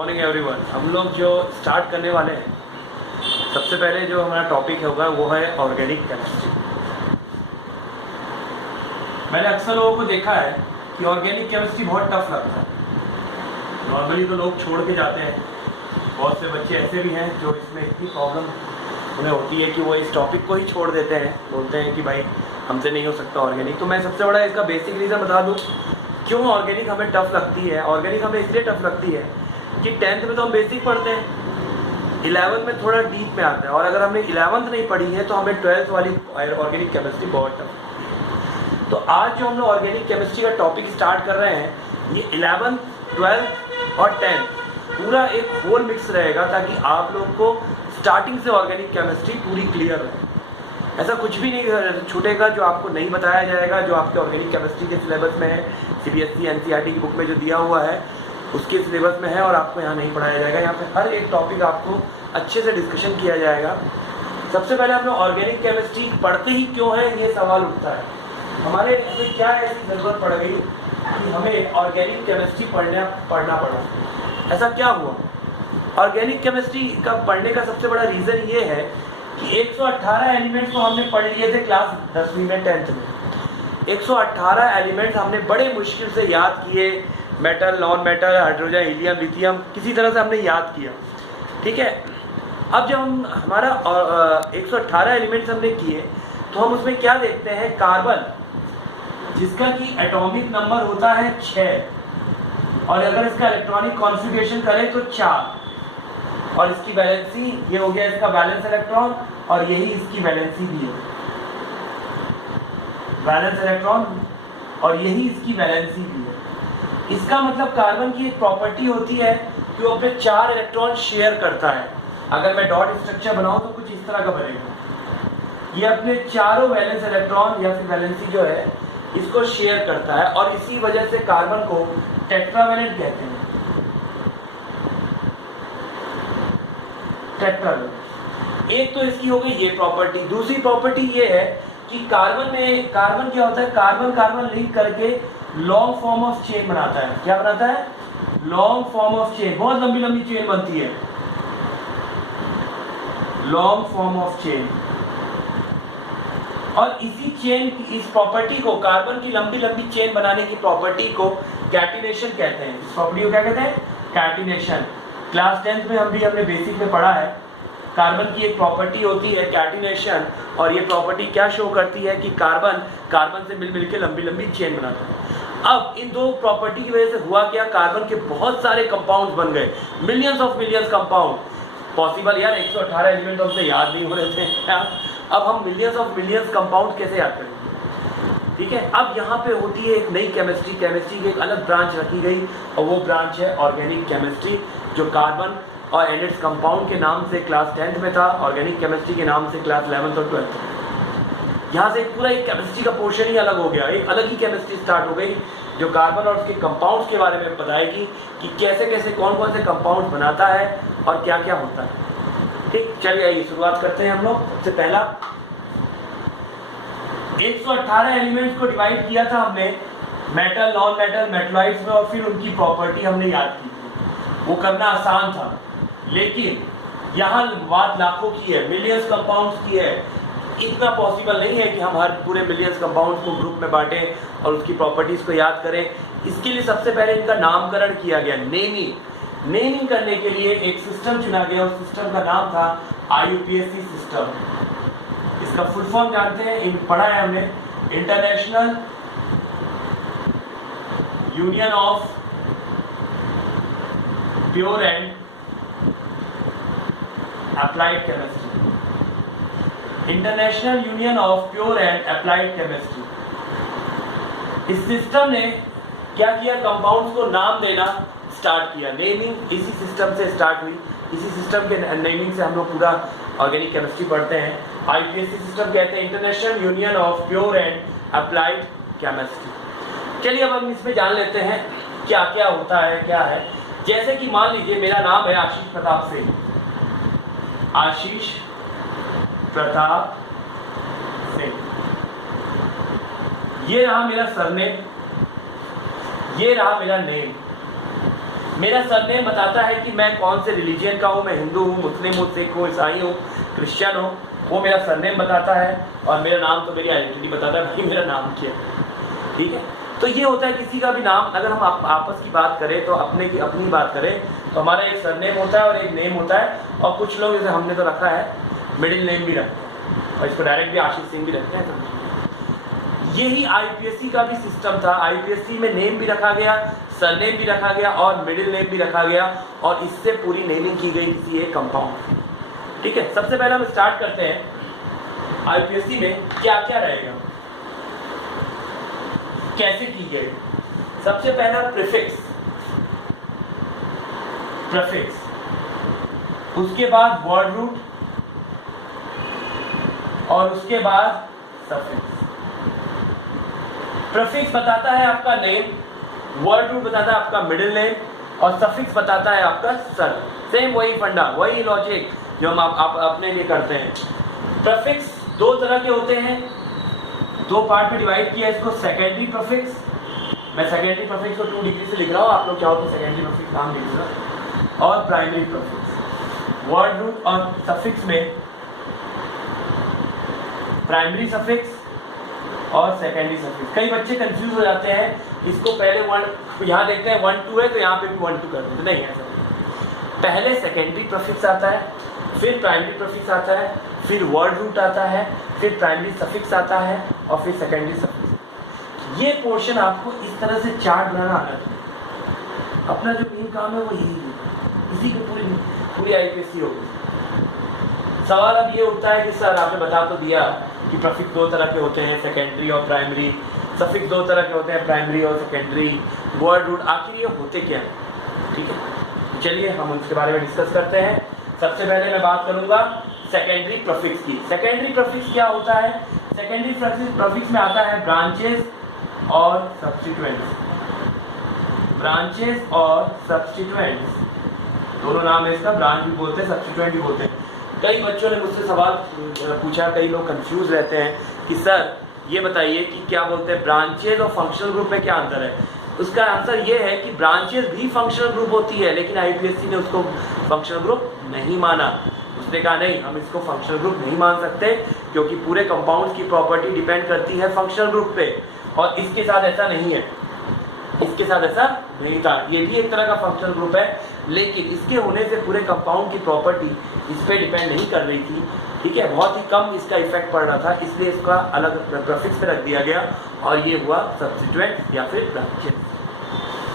Morning everyone. हम लोग जो स्टार्ट करने वाले हैं, सबसे पहले जो हमारा टॉपिक होगा वो है ऑर्गेनिक केमिस्ट्री। मैंने अक्सर लोगों को देखा है कि ऑर्गेनिक केमिस्ट्री बहुत टफ लगता है। नॉर्मली तो लोग छोड़ के जाते हैं। बहुत से बच्चे ऐसे भी हैं जो इसमें इतनी प्रॉब्लम उन्हें होती है कि वो इस टॉपिक को ही छोड़ देते हैं, बोलते हैं कि भाई हमसे नहीं हो सकता ऑर्गेनिक। तो मैं सबसे बड़ा इसका बेसिक रीज़न बता दूँ क्यों ऑर्गेनिक हमें टफ लगती है। ऑर्गेनिक हमें इसलिए टफ लगती है कि 10th में तो हम बेसिक पढ़ते हैं, 11th में थोड़ा डीप में आता है, और अगर हमने 11th नहीं पढ़ी है तो हमें 12th वाली ऑर्गेनिक केमिस्ट्री बहुत टफ लगती है। तो आज जो हम लोग ऑर्गेनिक केमिस्ट्री का टॉपिक स्टार्ट कर रहे हैं, ये 11th, 12th और 10th पूरा एक होल मिक्स रहेगा, ताकि आप लोग को स्टार्टिंग से ऑर्गेनिक केमिस्ट्री पूरी क्लियर रहे। ऐसा कुछ भी नहीं छूटेगा जो आपको नहीं बताया जाएगा, जो आपके ऑर्गेनिक केमिस्ट्री के सिलेबस में है, CBSE NCERT की बुक में जो दिया हुआ है उसके सिलेबस में है, और आपको यहाँ नहीं पढ़ाया जाएगा। यहाँ पे हर एक टॉपिक आपको अच्छे से डिस्कशन किया जाएगा। सबसे पहले हम लोग ऑर्गेनिक केमिस्ट्री पढ़ते ही क्यों है, ये सवाल उठता है हमारे इसमें क्या ऐसी ज़रूरत पड़ गई कि हमें ऑर्गेनिक केमिस्ट्री पढ़ना पड़ा। ऐसा क्या हुआ? ऑर्गेनिक केमिस्ट्री का पढ़ने का सबसे बड़ा रीज़न ये है कि 118 एलिमेंट्स तो हमने पढ़ लिए थे क्लास 10वीं में, 10th में। 118 एलिमेंट्स हमने बड़े मुश्किल से याद किए, metal, non metal, hydrogen, helium, lithium, किसी तरह से हमने याद किया। ठीक है, अब जब हम हमारा 118 एलिमेंट्स हमने किए तो हम उसमें क्या देखते हैं, कार्बन जिसका कि एटॉमिक नंबर होता है 6, और अगर इसका इलेक्ट्रॉनिक कॉन्फ़िगरेशन करें तो 4, और इसकी वैलेंसी ये हो गया इसका वैलेंस इलेक्ट्रॉन, और यही इसकी वैलेंसी भी है, वैलेंस इलेक्ट्रॉन, और यही इसकी वैलेंसी भी है। इसका मतलब कार्बन की एक प्रॉपर्टी होती है कि वो अपने 4 इलेक्ट्रॉन शेयर करता है। अगर मैं डॉट स्ट्रक्चर बनाऊं तो कुछ इस तरह का बनेगा। ये अपने चारों वैलेंस इलेक्ट्रॉन या फिर वैलेंसी जो है इसको शेयर करता है, और इसी वजह से कार्बन को टेट्रावैलेंट कहते हैं। टेट्रावैलेंट एक तो इसकी हो गई ये प्रॉपर्टी। दूसरी प्रॉपर्टी ये है कि कार्बन क्या होता है, कार्बन लिंक करके लॉन्ग फॉर्म ऑफ चेन बनाता है। क्या बनाता है? Long form of chain. बहुत लंबी लंबी चेन बनती है, लॉन्ग फॉर्म ऑफ चेन। और इसी चेन की इस प्रॉपर्टी को, कार्बन की लंबी लंबी चेन बनाने की प्रॉपर्टी को कैटिनेशन कहते हैं। इस प्रॉपर्टी को क्या कहते हैं? कैटिनेशन। क्लास 10th में हमने बेसिक में पढ़ा है। कार्बन की एक प्रॉपर्टी होती है कैटिनेशन, और ये प्रॉपर्टी क्या शो करती है कि कार्बन से मिल के लंबी लंबी चेन बनाता है। अब इन दो प्रॉपर्टी की वजह से हुआ क्या, कार्बन के बहुत सारे कंपाउंड्स बन गए, millions of millions compound. Possible यार, 118 एलिमेंट हमसे याद नहीं हो रहे थे, अब हम मिलियंस ऑफ मिलियंस कंपाउंड कैसे याद करेंगे? ठीक है, अब यहाँ पे होती है एक नई केमिस्ट्री की एक अलग ब्रांच रखी गई, और वो ब्रांच है ऑर्गेनिक केमिस्ट्री, जो कार्बन और एंड इट्स कंपाउंड के नाम से क्लास 10th में था, ऑर्गेनिक केमिस्ट्री के नाम से क्लास 11th और 12th। यहाँ से पूरा एक केमिस्ट्री का पोर्शन ही अलग हो गया, एक अलग ही केमिस्ट्री स्टार्ट हो गई, जो कार्बन और उसके कंपाउंड्स के बारे में बताएगी कि कैसे कैसे कौन कौन से कंपाउंड बनाता है और क्या क्या होता है। ठीक, चलिए शुरुआत करते हैं हम लोग। सबसे पहला 118 एलिमेंट्स को डिवाइड किया था हमने मेटल, नॉन मेटल, मेटलॉइड्स में, और फिर उनकी प्रॉपर्टी हमने याद की थी। वो करना आसान था, लेकिन यहाँ बात लाखों की है, मिलियंस कंपाउंड्स की है। इतना पॉसिबल नहीं है कि हम हर पूरे मिलियंस कंपाउंड्स को ग्रुप में बांटें और उसकी प्रॉपर्टीज को याद करें। इसके लिए सबसे पहले इनका नामकरण किया गया, नेमिंग करने के लिए एक सिस्टम चुना गया। उस सिस्टम का नाम था IUPAC सिस्टम। इसका फुल फॉर्म जानते हैं, पढ़ा है हमने, international union of pure and applied chemistry. International union of pure and applied chemistry. इस सिस्टम ने क्या किया, कंपाउंड्स को नाम देना स्टार्ट किया। नेमिंग इसी सिस्टम से स्टार्ट हुई। इसी सिस्टम के नेमिंग से हम लोग पूरा ऑर्गेनिक केमिस्ट्री पढ़ते हैं। IUPAC सिस्टम कहते हैं international union of pure and applied chemistry. चलिए अब हम इसमें जान लेते हैं क्या क्या होता है, क्या है। जैसे कि मान लीजिए मेरा नाम है आशीष प्रताप सिंह, आशीष प्रताप सिंह, ये रहा मेरा सरनेम, ये रहा मेरा नेम। मेरा सरनेम बताता है कि मैं कौन से रिलीजियन का हूँ, मैं हिंदू हूँ, मुस्लिम हूँ, सिख हूँ, ईसाई हूँ, क्रिश्चियन हूँ, वो मेरा सरनेम बताता है। और मेरा नाम तो मेरी आइडेंटिटी बताता है भाई मेरा नाम क्या है, ठीक है। तो ये होता है किसी का भी नाम, अगर हम आपस की बात करें तो अपनी बात करें तो हमारा एक सरनेम होता है और एक नेम होता है। और कुछ लोग जैसे हमने तो रखा है मिडिल नेम भी रखते हैं और इसको डायरेक्ट भी आशीष सिंह भी रखते हैं। यही आईपीएससी का भी सिस्टम था। आईपीएससी में नेम भी रखा गया, सरनेम भी रखा गया और मिडिल नेम भी रखा गया और इससे पूरी नेमिंग की गई किसी एक कंपाउंड, ठीक है। सबसे पहले हम स्टार्ट करते हैं आईपीएससी में क्या क्या रहेगा, कैसे की गई। सबसे पहला प्रीफिक्स, उसके बाद वर्ड रूट और उसके बाद सफिक्स। प्रीफिक्स बताता है आपका नेम, वर्ड रूट बताता है आपका मिडिल नेम और सफिक्स बताता है आपका सर। सेम वही फंडा, वही लॉजिक जो हम आप अपने लिए करते हैं। प्रीफिक्स दो तरह के होते हैं, दो पार्ट में डिवाइड किया इसको। सेकेंडरी प्रीफिक्स, मैं सेकेंडरी प्रीफिक्स को 2 डिग्री से लिख रहा हूँ, आप लोग क्या होते हैं सेकेंडरी प्रीफिक्स नाम लिखिएगा। और प्राइमरी प्रीफिक्स, वर्ड रूट और सफिक्स में प्राइमरी सफिक्स और सेकेंडरी सफिक्स। कई बच्चे कंफ्यूज हो जाते हैं, इसको पहले यहाँ देखते हैं 1 2 है तो यहाँ पे भी 1 2 कर देते, नहीं ऐसा नहीं। पहले सेकेंडरी प्रीफिक्स आता है, फिर प्राइमरी प्रीफिक्स आता है, फिर वर्ड रूट आता है, फिर प्राइमरी सफिक्स आता है और फिर सेकेंडरी सफिक्स। ये पोर्शन आपको इस तरह से चार्ट बनाना आना चाहिए। अपना जो मेन काम है वो यही है, इसी को पूरी आईपीएससी होगी। सवाल अब ये उठता है कि सर आपने बता तो दिया कि प्रीफिक्स दो तरह के होते हैं, सेकेंडरी और प्राइमरी, सफिक्स दो तरह के होते हैं, प्राइमरी और सेकेंडरी, वर्ड रूट, आखिर ये होते क्या है, ठीक है। चलिए हम उसके बारे में डिस्कस करते हैं। सबसे पहले मैं बात करूंगा सेकेंडरी प्रीफिक्स की। सेकेंडरी प्रीफिक्स क्या होता है? सेकेंडरी प्रीफिक्स में आता है ब्रांचेस और सब्स्टिट्यूएंट्स। ब्रांचेस और सब्स्टिट्यूएंट्स दोनों नाम है इसका, ब्रांच भी बोलते हैं, सब्स्टिट्यूएंट भी बोलते हैं। कई बच्चों ने मुझसे सवाल पूछा, कई लोग कंफ्यूज रहते हैं कि सर ये बताइए कि क्या बोलते हैं ब्रांचेस और फंक्शनल ग्रुप में क्या अंतर है। उसका आंसर ये है कि ब्रांचेस भी फंक्शनल ग्रुप होती है, लेकिन आईपीएससी ने उसको फंक्शनल ग्रुप नहीं माना। उसने कहा नहीं, हम इसको फंक्शनल ग्रुप नहीं मान सकते क्योंकि पूरे कंपाउंड्स की प्रॉपर्टी डिपेंड करती है फंक्शनल ग्रुप पे, और इसके साथ ऐसा नहीं है, इसके साथ ऐसा नहीं था। ये भी एक तरह का फंक्शनल ग्रुप है, लेकिन इसके होने से पूरे कंपाउंड की प्रॉपर्टी इस पे डिपेंड नहीं कर रही थी, ठीक है। बहुत ही कम इसका इफेक्ट पड़ रहा था, इसलिए इसका अलग प्रीफिक्स पे रख दिया गया और ये हुआ सब्स्टिट्यूएंट या फिर ब्रांचेस।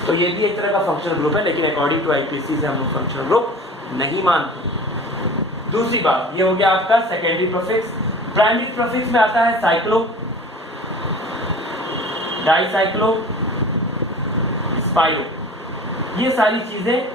तो ये भी एक तरह का फंक्शनल ग्रुप है, लेकिन अकॉर्डिंग टू आईपीएससी से हम लोग फंक्शनल ग्रुप नहीं मानते। दूसरी बात, ये हो गया आपका सेकेंडरी प्रीफिक्स। प्राइमरी प्रीफिक्स में आता है साइक्लो, डाइसाइक्लो, स्पाइरो। ये सारी चीजें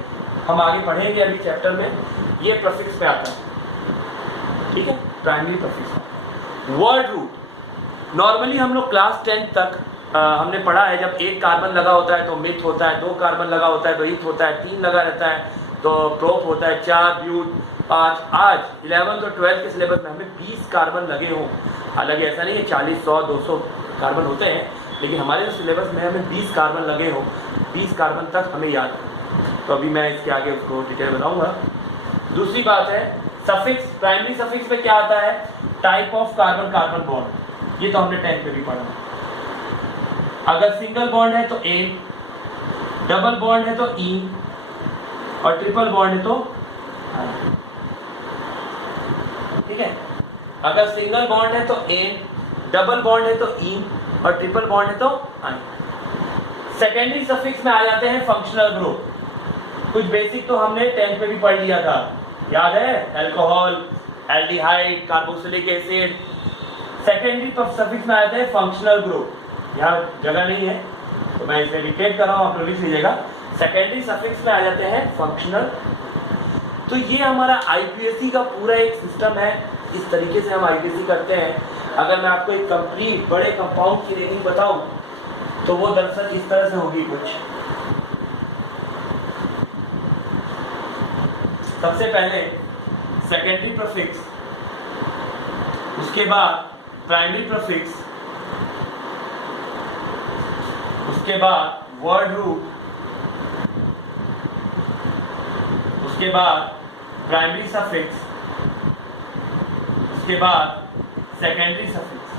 हम आगे पढ़ेंगे अभी चैप्टर में, ये प्रीफिक्स पे आता है, ठीक है, primary prefix. Word root normally हम लोग क्लास 10 तक हमने पढ़ा है, जब 1 कार्बन लगा होता है तो मिथ होता है, 2 कार्बन लगा होता है तो ईथ होता है, 3 लगा रहता है तो प्रोप होता है, 4 ब्यूट, 5। आज 11th और 12th के सिलेबस में हमें 20 कार्बन लगे हों। हालांकि ऐसा नहीं है 40, 100, 200 कार्बन होते हैं, लेकिन हमारे सिलेबस में हमें 20 कार्बन लगे हों, 20 कार्बन तक हमें याद है। तो अभी मैं इसके आगे उसको डिटेल बताऊंगा। दूसरी बात है सफिक्स। प्राइमरी सफिक्स में क्या आता है? Type of carbon carbon bond, ये तो हमने 10th में भी पढ़ा। अगर सिंगल बॉन्ड है तो ए, डबल बॉन्ड है तो ई और ट्रिपल बॉन्ड है तो आई, ठीक है। अगर सिंगल बॉन्ड है तो ए, डबल बॉन्ड है तो ई और ट्रिपल बॉन्ड है तो आई। सेकेंडरी सफिक्स में आ जाते हैं फंक्शनल ग्रुप। कुछ बेसिक तो हमने 10th में भी पढ़ लिया था, याद है, alcohol, aldehyde, carboxylic acid. Secondary suffix में आ जाते हैं फंक्शनल ग्रुप। यहाँ जगह नहीं है तो मैं इसे रिपीट कर रहा हूँ, आप लोग लिख लीजिएगा। सेकेंडरी सफिक्स में आ जाते हैं फंक्शनल। तो ये हमारा आईपीएससी का पूरा एक सिस्टम है, इस तरीके से हम आईपीएससी करते हैं। अगर मैं आपको एक कंप्लीट बड़े कंपाउंड की रेंज बताऊं तो वो दरअसल इस तरह से होगी कुछ। सबसे पहले सेकेंडरी प्रीफिक्स, उसके बाद प्राइमरी प्रीफिक्स, उसके बाद वर्ड रूट, उसके बाद प्राइमरी सफिक्स, उसके बाद सेकेंडरी सफिक्स।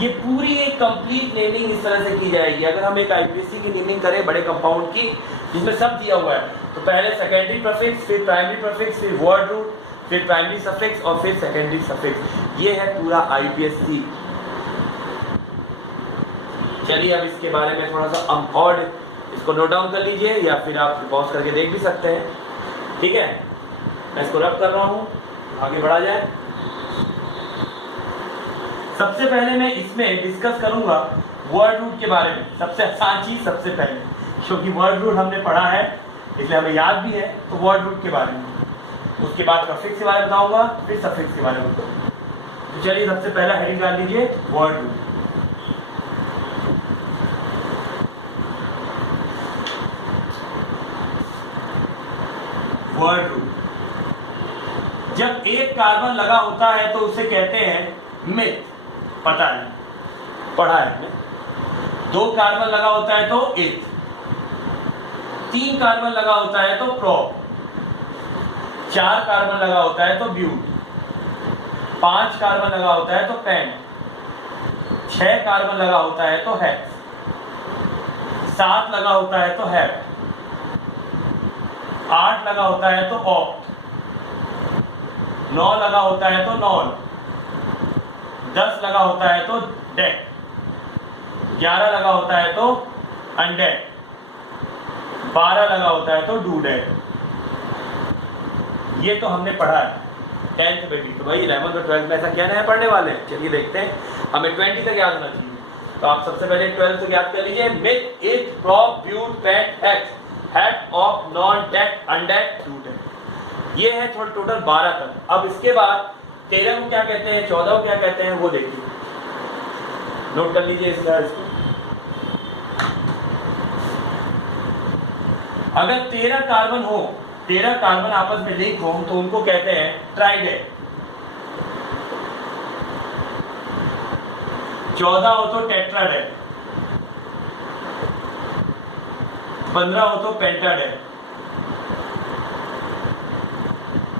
ये पूरी एक कंप्लीट नेमिंग इस तरह से की जाएगी। अगर हम एक आईपीएससी की नेमिंग करें बड़े कंपाउंड की जिसमें सब दिया हुआ है, तो पहले सेकेंडरी प्रीफिक्स, फिर प्राइमरी प्रीफिक्स, फिर वर्ड रूट, फिर प्राइमरी सफिक्स और फिर सेकेंडरी सफिक्स। ये है पूरा आईपीएससी। चलिए अब इसके बारे में थोड़ा सा और इसको नोट डाउन कर लीजिए या फिर आप पॉज करके देख भी सकते हैं। ठीक है, मैं इसको रब कर रहा हूं, आगे बढ़ा जाए। सबसे पहले मैं इसमें डिस्कस करूंगा वर्ड रूट के बारे में। सबसे आसान चीज सबसे पहले, क्योंकि वर्ड रूट हमने पढ़ा है इसलिए हमें याद भी है, तो वर्ड रूट के बारे में। उसके बाद प्रीफिक्स के बारे में बताऊंगा, फिर सफिक्स के बारे में बताऊंगा। तो चलिए सबसे पहला हेडिंग डाल लीजिए वर्ड रूट। वर्ड रूट, जब एक कार्बन लगा होता है तो उसे कहते हैं मिथ। पता है, पढ़ा है। दो कार्बन लगा होता है तो इथ, तीन कार्बन लगा होता है तो प्रोप, चार कार्बन लगा होता है तो ब्यूट, पांच कार्बन लगा होता है तो पेंट, छह कार्बन लगा होता है तो हेक्स, सात लगा होता है तो हेप, आठ लगा होता है तो ऑक्ट, 9 लगा होता है तो नॉन, 10 लगा होता है तो डेक, 11 लगा होता है तो अनडेक, 12 लगा होता है तो डूडेक। ये तो हमने पढ़ा है 10th में भी। तो भाई 11th और 12th में ऐसा क्या नया पढ़ने वाले हैं, चलिए देखते हैं। हमें 20 तक याद होना चाहिए। तो आप सबसे पहले 12 तक याद कर लीजिए। Meth, eth, prop, but, pent, hex, hep, ऑफ, नॉन, डेक, अनडेक, डूडेक। ये है टोटल 12 तक। अब इसके बाद 13 को क्या कहते हैं, 14 को क्या कहते हैं, वो देखिए, नोट कर लीजिए इसको। अगर 13 कार्बन हो, 13 कार्बन आपस में लिंक हो, तो उनको कहते हैं ट्राइडेक। 14 हो तो टेट्राडेक, 15 हो तो पेंटाडेक,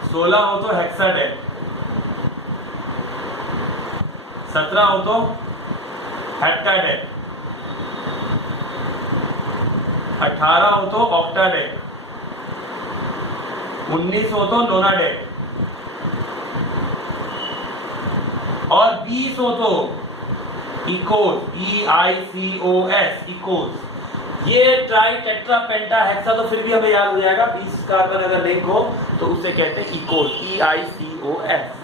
16 हो तो हेक्साडेक, 17 हो तो हेप्टाडेक, 18 हो तो ऑक्टाडेक, 19 हो तो नोनाडेक और 20 हो तो इकोस, EICOS, इकोस। ये ट्राई, टेट्रा, पेंटा, हेक्सा तो फिर भी हमें याद हो जाएगा। 20 कार्बन अगर लिंक हो तो उसे कहते हैं इकोस, EICOS।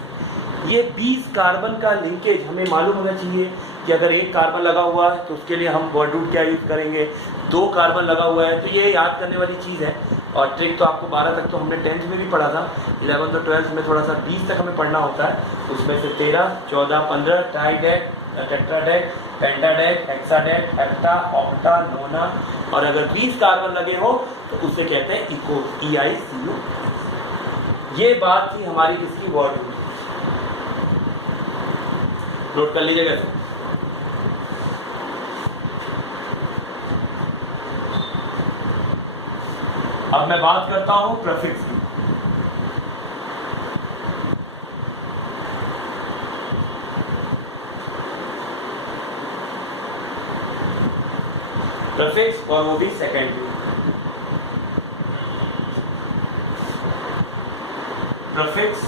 ये 20 कार्बन का लिंकेज हमें मालूम होना चाहिए कि अगर एक कार्बन लगा हुआ है तो उसके लिए हम वर्ड रूट क्या यूज करेंगे, 2 कार्बन लगा हुआ है तो ये याद करने वाली चीज़ है। और ट्रिक तो आपको 12 तक तो हमने 10th में भी पढ़ा था, 11th और 12th में थोड़ा सा 20 तक हमें पढ़ना होता है। उसमें से 13, 14, 15 ट्राइडेक, टेट्राडेक, पेंटाडेक, हेक्साडेक, हेप्टा, ऑक्टा, नोना और अगर 20 कार्बन लगे हो तो उसे कहते हैं इकोस, EICOS। ये बात थी हमारी किसकी, वर्ड रूट। नोट कर लीजिएगा। अब मैं बात करता हूं प्रीफिक्स की। प्रीफिक्स और वो भी सेकेंडरी। प्रीफिक्स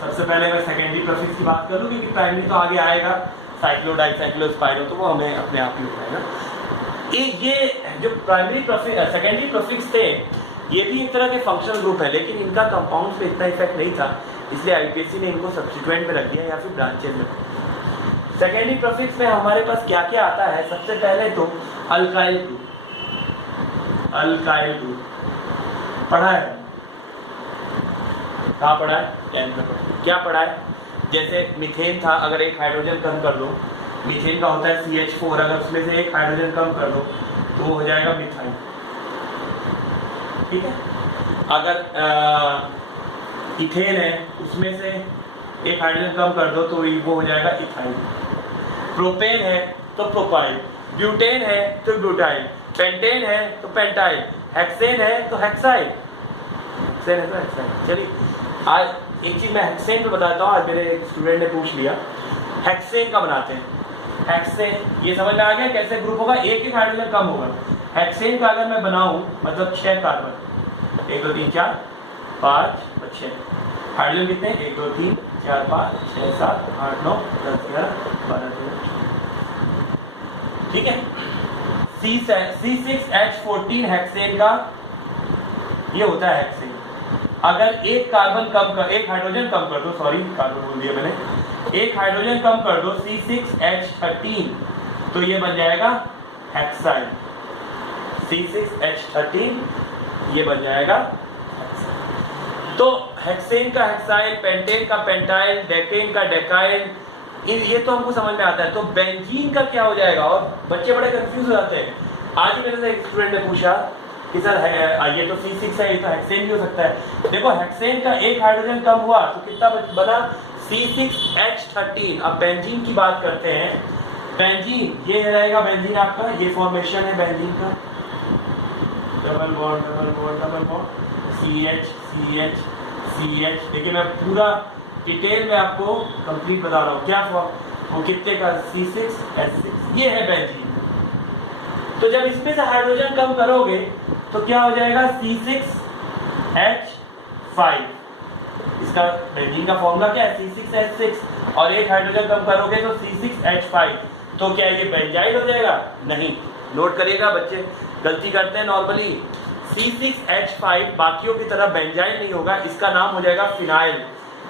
सबसे पहले मैं सेकेंडरी प्रीफिक्स की बात कर लूं, क्योंकि प्राइमरी तो आगे आएगा, साइक्लो, डाइसाइक्लो, स्पाइरो, तो वो हमें अपने आप ही उठाएगा। ये जो प्राइमरी प्रीफिक्स, सेकेंडरी प्रीफिक्स थे, ये भी एक तरह के फंक्शनल ग्रुप है, लेकिन इनका कंपाउंड पे इतना इफेक्ट नहीं था, इसलिए आईपीएससी ने इनको सब्स्टिट्यूएंट में रख दिया या फिर ब्रांचेज में। सेकेंडरी प्रीफिक्स में हमारे पास क्या क्या आता है, सबसे पहले तो अल्काइल ग्रुप। अल्काइल ग्रुप पढ़ा है, कहाँ पढ़ा है, 10th में पढ़ा। क्या पढ़ा है, जैसे मीथेन था, अगर एक हाइड्रोजन कम कर दो, मीथेन का होता है CH4, अगर उसमें से एक हाइड्रोजन कम कर दो तो वो हो जाएगा मिथाइल। ठीक है, अगर इथेन है, उसमें से एक हाइड्रोजन कम कर दो तो वो हो जाएगा इथाइल। प्रोपेन है तो प्रोपाइल, ब्यूटेन है तो ब्यूटाइल, पेंटेन है तो पेंटाइल, हेक्सेन है तो हेक्साइल। हेक्सेन है तो हेक्सेन। चलिए आज एक चीज मैं हेक्सेन पे बताता हूँ। आज मेरे एक स्टूडेंट ने पूछ लिया हेक्सेन का बनाते हैं। हेक्सेन ये समझ में आ गया कैसे ग्रुप होगा, एक एक हाइड्रोजन कम होगा। हेक्सेन का अगर मैं बनाऊं मतलब 6 कार्बन, 1 2 3 4 5 और 6 हाइड्रोजन कितने 1 2 3 4 5 6 7 8 9 10 11 12 13, ठीक है। C6H14 हेक्सेन का ये होता है हेक्सेन। अगर एक कार्बन कम कर, एक हाइड्रोजन कम कर दो, सॉरी कार्बन बोल दिया मैंने, एक हाइड्रोजन कम कर दो C6H13 तो ये बन जाएगा हेक्साइल। C6H13 ये बन जाएगा हेक्साइल। तो हेक्सेन का हेक्साइल, पेंटेन का पेंटाइल, डेकेन का डेकाइल, ये तो हमको समझ में आता है। तो बेंजीन का क्या हो जाएगा? और बच्चे बड़े कंफ्यूज हो जाते हैं। आज ही मेरे से एक स्टूडेंट ने पूछा कि सर ये तो C6 है, ये तो हेक्सेन भी हो सकता है। देखो हेक्सेन का एक हाइड्रोजन कम हुआ तो कितना बना C6H13। अब बेंजीन की बात करते हैं। बेंजीन ये रहेगा, बेंजीन आपका ये फॉर्मेशन है बेंजीन का, double bond double bond double bond CH CH CH। देखिए मैं पूरा डिटेल में आपको कंप्लीट बता रहा हूँ क्या वो कितने का C6H6 ये है बेंजीन। तो जब इसमें से हाइड्रोजन कम करोगे तो क्या हो जाएगा C6H5। इसका बेंजीन का फॉर्मूला क्या है C6H6 और एक हाइड्रोजन कम करोगे तो C6H5। तो क्या ये बेंजाइल हो जाएगा? नहीं। नोट करिएगा बच्चे गलती करते हैं नॉर्मली। C6H5 बाकियों की तरह बेंजाइल नहीं होगा, इसका नाम हो जाएगा फिनाइल।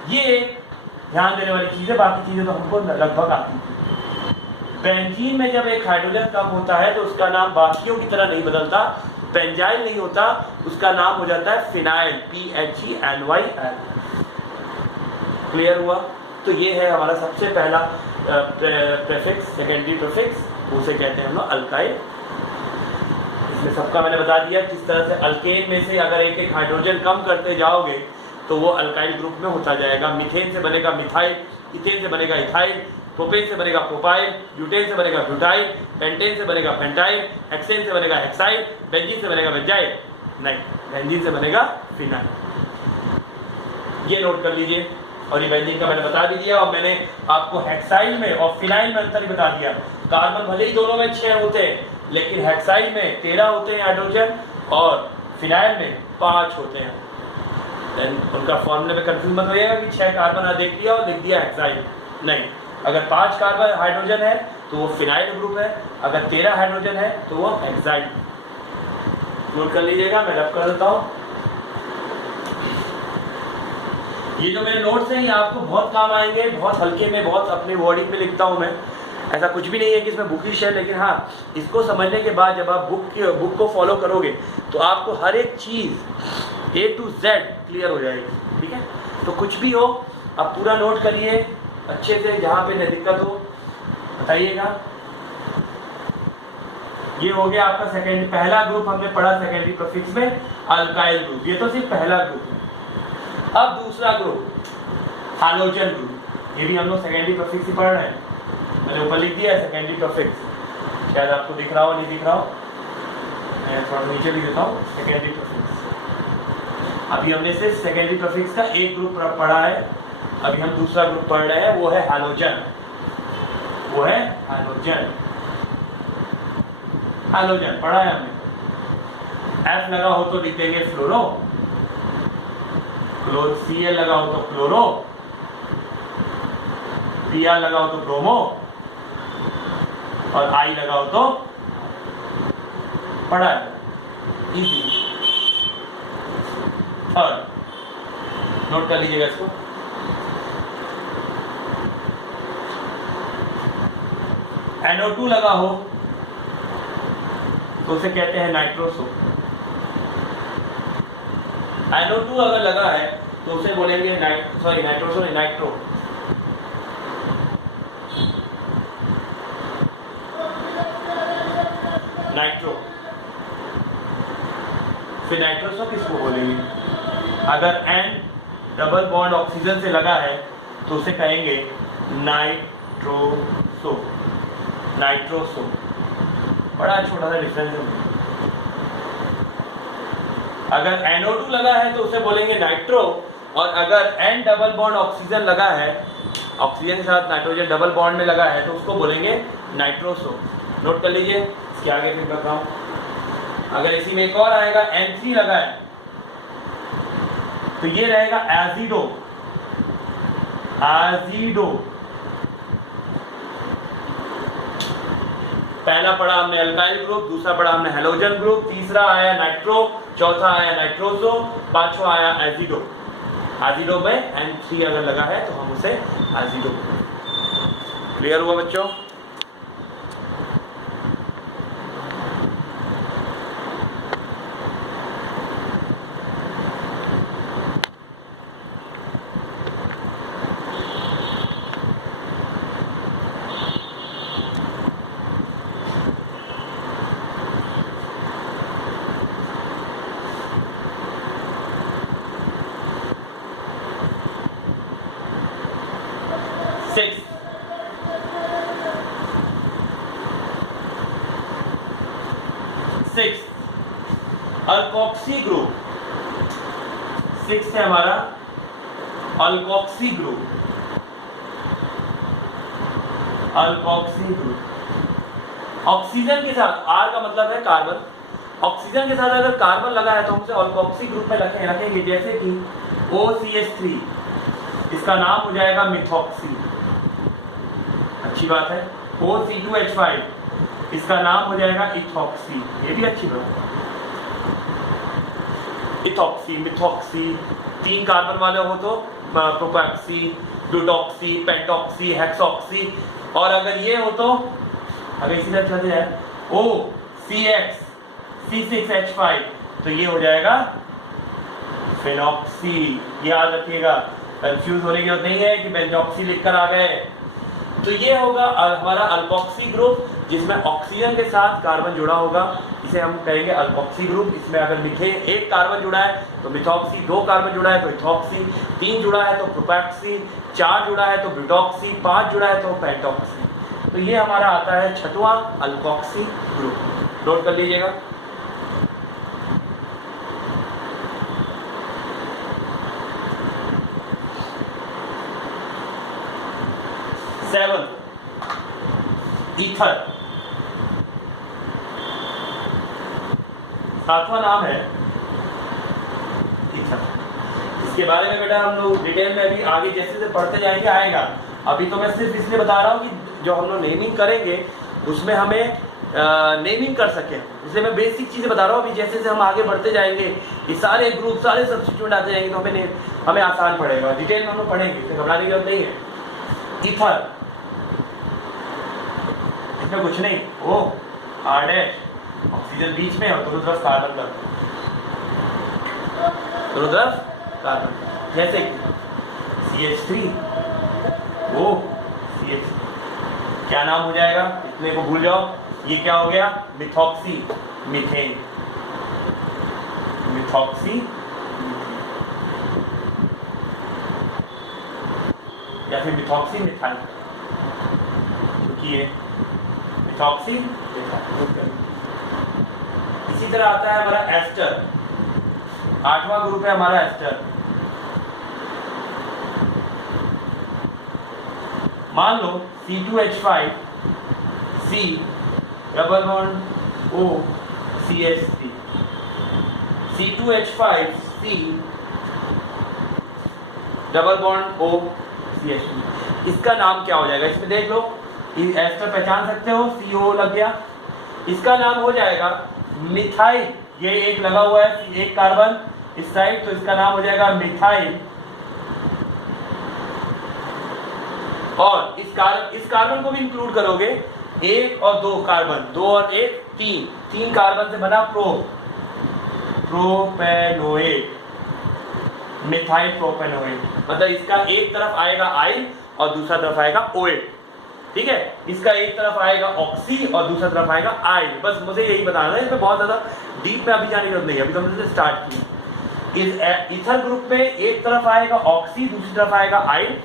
ये ध्यान देने वाली चीज है, बाकी चीजें तो हमको लगभग आती है। बेंजीन में जब एक हाइड्रोजन कम होता है तो उसका नाम बाकियों की तरह नहीं बदलता, बेंजाइल नहीं होता, उसका नाम हो जाता है फिनाइल, PHENYL। क्लियर हुआ? तो ये है हमारा सबसे पहला प्रीफिक्स, सेकेंडरी प्रीफिक्स, उसे कहते हैं हम लोग अल्काइल। इसमें सबका मैंने बता दिया किस तरह से अल्केन में से अगर एक एक हाइड्रोजन कम करते जाओगे तो वो अल्काइल ग्रुप में होता जाएगा। मीथेन से बनेगा मिथाइल, इथेन से बनेगा इथाइल, प्रोपेन से बनेगा प्रोपाइल, ब्यूटेन से बनेगा ब्यूटाइल, पेंटेन से बनेगा पेंटाइल, हेक्सेन से बनेगा हेक्साइल, बेंजीन से बनेगा बेंजाइल नहीं, बेंजीन से बनेगा फिनाइल। ये नोट कर लीजिए। और ये बेंजीन का मैंने बता भी दिया और मैंने आपको हेक्साइल में और फिनाइल में अंतर बता दिया। कार्बन भले ही दोनों में 6 होते हैं लेकिन हेक्साइल में 13 होते हैं हाइड्रोजन और फिनाइल में 5 होते हैं। उनका फॉर्मूले में कंफ्यूज मत होइएगा कि 6 कार्बन देख लिया और लिख दिया हेक्साइल, नहीं। अगर 5 कार्बन हाइड्रोजन है तो वो फिनाइल ग्रुप है, अगर 13 हाइड्रोजन है तो वो हेक्साइल। नोट कर लीजिएगा, मैं रब कर देता हूँ। ये जो मेरे नोट्स हैं ये आपको बहुत काम आएंगे, बहुत हल्के में, बहुत अपने वर्डिंग में लिखता हूँ मैं। ऐसा कुछ भी नहीं है कि इसमें बुकिश है, लेकिन हाँ इसको समझने के बाद जब आप बुक को फॉलो करोगे तो आपको हर एक चीज़ A to Z क्लियर हो जाएगी। ठीक है, तो कुछ भी हो आप पूरा नोट करिए अच्छे से, जहाँ पे न दिक्कत हो बताइएगा। ये हो गया आपका सेकेंड, पहला ग्रुप हमने पढ़ा सेकेंडरी प्रीफिक्स में अल्काइल ग्रुप। ये तो सिर्फ पहला ग्रुप है। अब दूसरा ग्रुप हैलोजन ग्रुप, ये भी हम लोग सेकेंडरी प्रीफिक्स ही पढ़ रहे हैं। मैंने ऊपर लिख दिया है सेकेंडरी प्रीफिक्स, शायद आपको दिख रहा हो नहीं दिख रहा हो, मैं थोड़ा नीचे लिख देता हूँ सेकेंडरी प्रीफिक्स। अभी हमने सिर्फ सेकेंडरी प्रीफिक्स का एक ग्रुप पढ़ा है, अभी हम दूसरा ग्रुप पढ़ रहे हैं, वो है हैलोजन। वो है हैलोजन, हैलोजन पढ़ा है हमने। F लगा हो तो लिख देंगे फ्लोरो, Cl लगा हो तो क्लोरो, Br लगा हो तो ब्रोमो और I लगा हो तो पढ़ा है, इजी। और नोट कर लीजिएगा इसको। NO2 लगा हो तो उसे कहते हैं नाइट्रोसो। NO2 अगर लगा है तो उसे बोलेंगे नाइट्रोसो नहीं, नाइट्रो। नाइट्रो। फिर नाइट्रोसो किसको बोलेंगे? अगर N डबल बॉन्ड ऑक्सीजन से लगा है तो उसे कहेंगे नाइट्रोसो। नाइट्रोसो, बड़ा छोटा सा डिफरेंस है। अगर NO2 लगा है तो उसे बोलेंगे नाइट्रो, और अगर N डबल बॉन्ड ऑक्सीजन लगा है, ऑक्सीजन के साथ नाइट्रोजन डबल बॉन्ड में लगा है, तो उसको बोलेंगे नाइट्रोसो। नोट कर लीजिए, इसके आगे फिर करता हूं। अगर इसी में एक और आएगा, N3 लगा है, तो ये रहेगा एजिडो, एजिडो। पहला पढ़ा हमने अल्काइल ग्रुप, दूसरा पढ़ा हमने हेलोजन ग्रुप, तीसरा आया नाइट्रो, चौथा आया नाइट्रोसो, पांचवा आया एजिडो। एजिडो में N3 अगर लगा है तो हम उसे एजिडो। क्लियर हुआ बच्चों? अल्कोक्सी ग्रुप, 6 है हमारा alkoxy group. Alkoxy group oxygen के साथ, R का मतलब है कार्बन, ऑक्सीजन के साथ अगर कार्बन लगा है तो हम उसे अल्कोक्सी ग्रुप में रखेंगे। जैसे कि OCH3, इसका नाम हो जाएगा मिथॉक्सी, अच्छी बात है। OC2H5, इसका नाम हो जाएगा इथॉक्सी, ये भी अच्छी बात है। इथॉक्सी, मिथॉक्सी, 3 कार्बन वाले हो तो प्रोपैक्सी, ब्यूटॉक्सी, पेंटॉक्सी, हेक्सॉक्सी, और अगर ये हो तो अगर इसी तरह चलते जाए OCX, C6H5, तो ये हो जाएगा फेनॉक्सी। याद रखिएगा, कंफ्यूज होने की जरूरत नहीं है कि बेंजॉक्सी लिखकर आ गए। तो ये होगा हमारा अल्कोक्सी ग्रुप, जिसमें ऑक्सीजन के साथ कार्बन जुड़ा होगा, इसे हम कहेंगे अल्कोक्सी ग्रुप। इसमें अगर मीथेन 1 कार्बन जुड़ा है तो मिथॉक्सी, 2 कार्बन जुड़ा है तो इथॉक्सी, 3 जुड़ा है तो प्रोपैक्सी, 4 जुड़ा है तो ब्यूटॉक्सी, 5 जुड़ा है तो पेंटॉक्सी। तो ये हमारा आता है 6वां अल्कोक्सी ग्रुप। नोट कर लीजिएगा। ईथर, 7वां नाम है ईथर। इसके बारे में बेटा हम लोग डिटेल में अभी आगे जैसे जैसे पढ़ते जाएंगे आएगा। अभी तो मैं सिर्फ इसलिए बता रहा हूँ कि जो हम लोग नेमिंग करेंगे उसमें हमें नेमिंग कर सके, इसलिए मैं बेसिक चीजें बता रहा हूँ। अभी जैसे जैसे हम आगे बढ़ते जाएंगे, ये सारे ग्रुप, सारे सब्स्टिट्यूएंट आते जाएंगे, तो हमें आसान पड़ेगा। डिटेल में हम लोग पढ़ेंगे, इसमें घबराने की जरूरत नहीं है। ईथर, इसमें कुछ नहीं, ओ R डैश, ऑक्सीजन बीच में और दोनों तरफ कार्बन का, दोनों तरफ कार्बन, जैसे CH3 ओ CH3, क्या नाम हो जाएगा, इतने को भूल जाओ। ये क्या हो गया, मिथॉक्सी, मीथेन, मिथॉक्सी या फिर मिथॉक्सी मिथाइल, क्योंकि ये मिथॉक्सी मिथाइल। इसी तरह आता है हमारा एस्टर, 8वां ग्रुप है हमारा एस्टर। मान लो C2H5 C double bond O CH3, C2H5 C double bond O CH3, इसका नाम क्या हो जाएगा, इसमें देख लो, एस्टर पहचान सकते हो, CO लग गया, इसका नाम हो जाएगा मिथाइल। ये एक लगा हुआ है, एक कार्बन इस साइड, तो इसका नाम हो जाएगा मिथाइल। और इस कार्बन को भी इंक्लूड करोगे, 1 और 2 कार्बन, 2 और 1 3 कार्बन से बना प्रोपेनोएट, मिथाइल प्रोपेनोएट। मतलब इसका एक तरफ आएगा आइल और दूसरा तरफ आएगा ओएट, ठीक है। इसका एक तरफ आएगा ऑक्सी और दूसरा तरफ आएगा आइल। बस मुझे यही बताना है, इसमें बहुत ज्यादा डीप में अभी जाने की जरूरत नहीं है, अभी तो हमने स्टार्ट किया। इस ईथर ग्रुप में एक तरफ आएगा ऑक्सी, दूसरी तरफ आएगा आइल,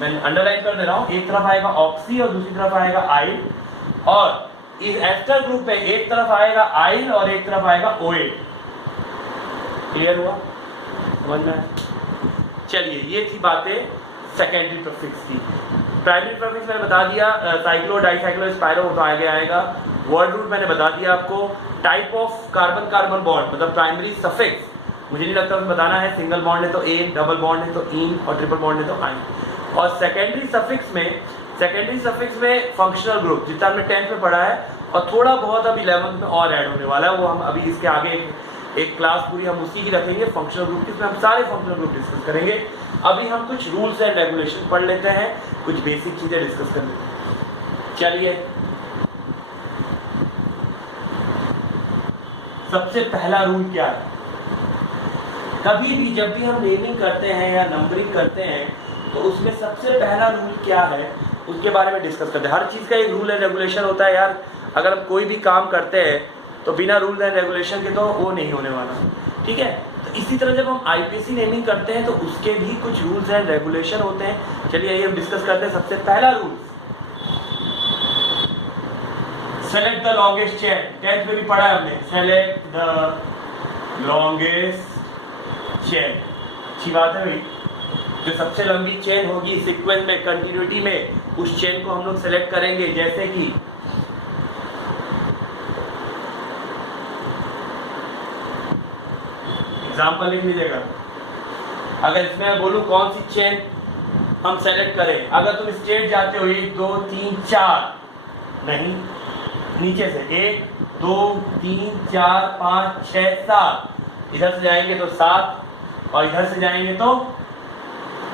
मैं अंडरलाइन कर दे रहा हूं, एक तरफ आएगा ऑक्सी और दूसरी तरफ आएगा आइल। और इस एस्टर ग्रुप में एक तरफ आएगा आइल और एक तरफ आएगा ओएट। क्लियर हुआ, समझ में? चलिए ये थी बातें सेकेंडरी प्रीफिक्स की। प्राइमरी प्रीफिक्स मैंने बता दिया, साइक्लो डाइसाइक्लो स्पाइरो तो आगे आएगा। वर्ड रूट मैंने बता दिया आपको। Type of carbon carbon bond मतलब प्राइमरी सफिक्स मुझे नहीं लगता उसमें बताना है, सिंगल बॉन्ड है तो ए, डबल बॉन्ड है तो इन और ट्रिपल बॉन्ड है तो आइन। और सेकेंडरी सफिक्स में फंक्शनल ग्रुप जितना हमने 10th में पढ़ा है और थोड़ा बहुत अब 11th में और ऐड होने वाला है, वो हम अभी इसके आगे एक क्लास पूरी हम उसी की रखेंगे फंक्शनल ग्रुप की, इसमें हम सारे फंक्शनल ग्रुप डिस्कस करेंगे। अभी हम कुछ रूल्स एंड रेगुलेशन पढ़ लेते हैं, कुछ बेसिक चीजें डिस्कस कर लेते हैं। चलिए सबसे पहला रूल क्या है? कभी भी जब भी हम नेमिंग करते हैं या नंबरिंग करते हैं तो उसमें सबसे पहला रूल क्या है उसके बारे में डिस्कस करते हैं। हर चीज का एक रूल एंड रेगुलेशन होता है यार, अगर हम कोई भी काम करते हैं तो बिना रूल एंड रेगुलेशन के तो वो नहीं होने वाला, ठीक है? तो इसी तरह जब हम आईपीसी नेमिंग करते हैं तो उसके भी कुछ रूल्स एंड रेगुलेशन होते हैं। चलिए आइए हम डिस्कस करते हैं। सबसे पहला rule, select the longest chain. 10th में भी पढ़ा है हमने, सेलेक्ट द लॉन्गेस्ट चेन। अच्छी बात है भाई, जो सबसे लंबी चेन होगी सीक्वेंस में, कंटिन्यूटी में, उस चेन को हम लोग सेलेक्ट करेंगे। जैसे कि एग्जाम्पल लिख लीजिएगा। अगर इसमें मैं बोलूं कौन सी चेन हम सेलेक्ट करें, अगर तुम स्ट्रेट जाते हो 1 2 3 4, नहीं नीचे से 1 2 3 4 5 6 7, इधर से जाएंगे तो 7 और इधर से जाएंगे तो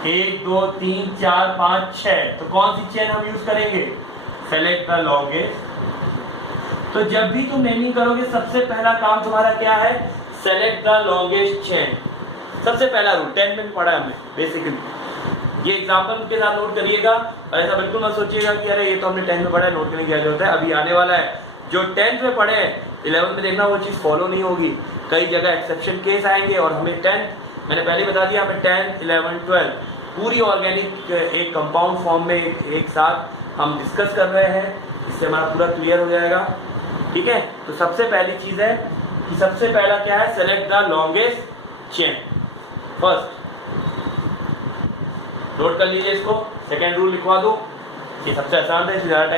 1 2 3 4 5 6, तो कौन सी चेन हम यूज करेंगे? Select the longest. तो जब भी तुम नेमिंग करोगे सबसे पहला काम तुम्हारा क्या है? Select the longest chain. सबसे पहला रूल 10 में पढ़ा है हमने बेसिकली। ये एग्जांपल के साथ नोट करिएगा और ऐसा बिल्कुल मत सोचिएगा कि अरे ये तो हमने 10 में पढ़ा है, नोट करने की क्या जरूरत है। अभी आने वाला है जो 10th में पढ़े 11th में देखना वो चीज फॉलो नहीं होगी, कई जगह एक्सेप्शन केस आएंगे। और हमें 10th मैंने पहले बता दिया, हमें 10th 11th 12 पूरी ऑर्गेनिक एक कंपाउंड फॉर्म में एक साथ हम डिस्कस कर रहे हैं, इससे हमारा पूरा क्लियर हो जाएगा, ठीक है? तो सबसे पहली चीज है कि सबसे पहला क्या है? Select the longest chain first. Note कर लीजिए इसको, सेकेंड रूल लिखवा दो, ये सबसे आसान है, ज्यादा